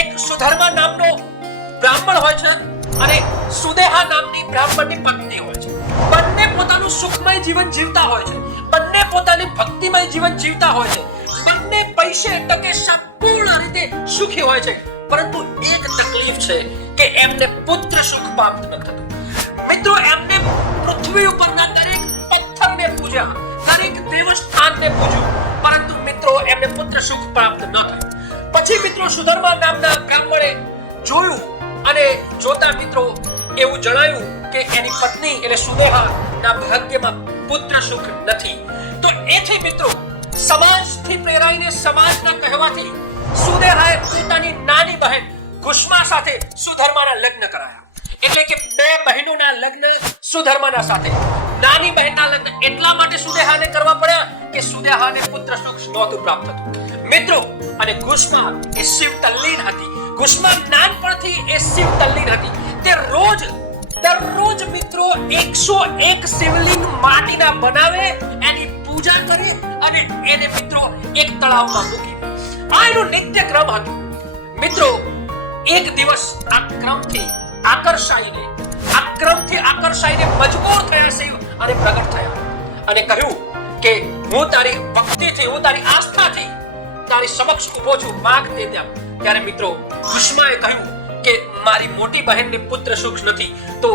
એક સુધર્મા નામનો બ્રાહ્મણ હોય છે અને સુદેહા નામની બ્રાહ્મણની પત્ની હોય છે. બંને પોતાનું સુખમય જીવન જીવતા હોય છે. બંને પોતાની ભક્તિમય જીવન જીવતા હોય છે. બંને પૈસે ટકે સંપૂર્ણ રીતે સુખી હોય છે. પરંતુ એક તકલીફ છે કે એમને પુત્ર સુખ પ્રાપ્ત ન થતું. મિત્રો, એમને પૃથ્વી ઉપરના દરેક પથ્થરને પૂજ્યા, દરેક દેવસ્થાનને પૂજ્યું. પરંતુ મિત્રો, એમને પુત્ર સુખ પ્રાપ્ત ન થયું. પછી મિત્રો સુધર્મા નામના બ્રાહ્મણે જોયું અને જોતા મિત્રો એવું જણાયું કે એની પત્ની એટલે સુદેહા ના ભાગ્યમાં પુત્ર સુખ નથી. તો એથી મિત્રો, સમાજથી પ્રેરાઈને સમાજના કહેવાથી સુદેહાએ પોતાની નાની બહેન કુષ્મા સાથે સુધર્માના લગ્ન કરાયા. એટલે કે બે બહેનોના લગ્ન સુધર્માના સાથે. નાની બહેનના લગ્ન એટલા માટે સુદેહાને કરવા પડ્યા કે સુદેહાને પુત્ર સુખ નહોતું પ્રાપ્ત થતું. અને કુષ્મા એ શિવ તલ્લીન હતી. કુષ્મા નાનપણથી એ શિવ તલ્લીન હતી. તે રોજ દરરોજ મિત્રો 101 શિવલિંગ માટીના બનાવે, એની પૂજા કરે અને એને મિત્રો એક તળાવમાં મૂકી આ એનો નિત્ય ક્રમ હતો. મિત્રો, એક દિવસ આ ક્રમથી આકર્ષાઈને, આ ક્રમથી આકર્ષાઈને મજબૂર થયા શિવ અને પ્રગટ થયા. અને કહ્યું કે હું તારી ભક્તિથી, હું તારી આસ્થાથી તારી સમક્ષ ઊભો છું માગ તે ત્યારે મિત્રો કુષ્માએ કહ્યું કે મારી મોટી બહેનને પુત્ર સુખ નથી, તો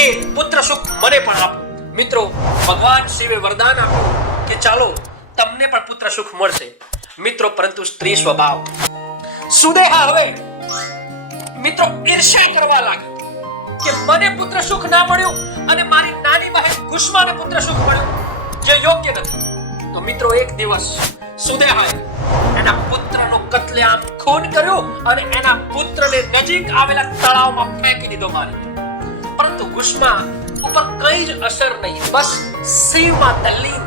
એ પુત્ર સુખ મને પણ આપો. મિત્રો, ભગવાન શિવે વરદાન આપ્યું કે ચાલો, તમને પણ પુત્ર સુખ મળશે. મિત્રો, પરંતુ સ્ત્રી સ્વભાવ. સુદેહા હવે, મિત્રો, ઈર્ષ્યા કરવા લાગી કે મને પુત્ર સુખ ના મળ્યું અને મારી નાની બહેન કુષ્માને પુત્ર સુખ મળ્યું, જે યોગ્ય નથી. તો મિત્રો, એક દિવસ સુદેહાએ એના પુત્રનો કત્લેઆમ ખૂન કર્યો અને એના પુત્રને નજીક આવેલા તળાવમાં ફેંકી દીધો મારી પરંતુ ગુસ્મા ઉપર કઈ જ અસર નહીં. બસ શિવમાં તલ્લીન.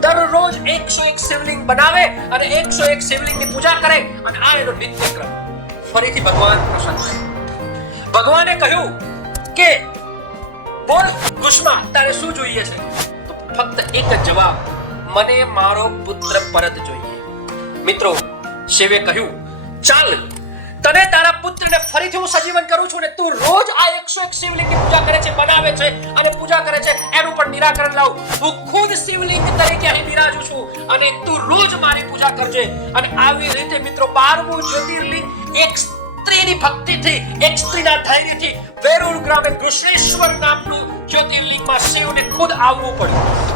દરરોજ એકસો એક શિવલિંગ બનાવે અને એકસો એક શિવલિંગની પૂજા કરે અને આ એનો નિત્યક્રમ. ફરીથી ભગવાન પ્રસન્ન થયા. ભગવાને કહ્યું કે, બોલ કુષ્મા, તારે શું જોઈએ છે? તો ફક્ત એક જ જવાબ, મને મારો પુત્ર પરત જોઈએ. મિત્રો શિવે કહ્યું, ચાલ, તને તારા પુત્રને ફરીથી હું સજીવન કરું છું ને તું રોજ આ એકસો એક શિવલિંગની પૂજા કરે છે, બનાવે છે અને પૂજા કરે છે. એનું પણ નિરાકરણ લાવ. હું ખુદ શિવલિંગ તરીકે અહીં બિરાજું છું અને તું રોજ મારી પૂજા કરજે. અને આવી રીતે મિત્રો, બારમું જ્યોતિર્લિંગ એક સ્ત્રીની ભક્તિથી, એક સ્ત્રીના ધૈર્યથી વેરુળ ગ્રામે કૃષ્ણેશ્વર નામનું જ્યોતિર્લિંગમાં શિવને ખુદ આવવું પડ્યું.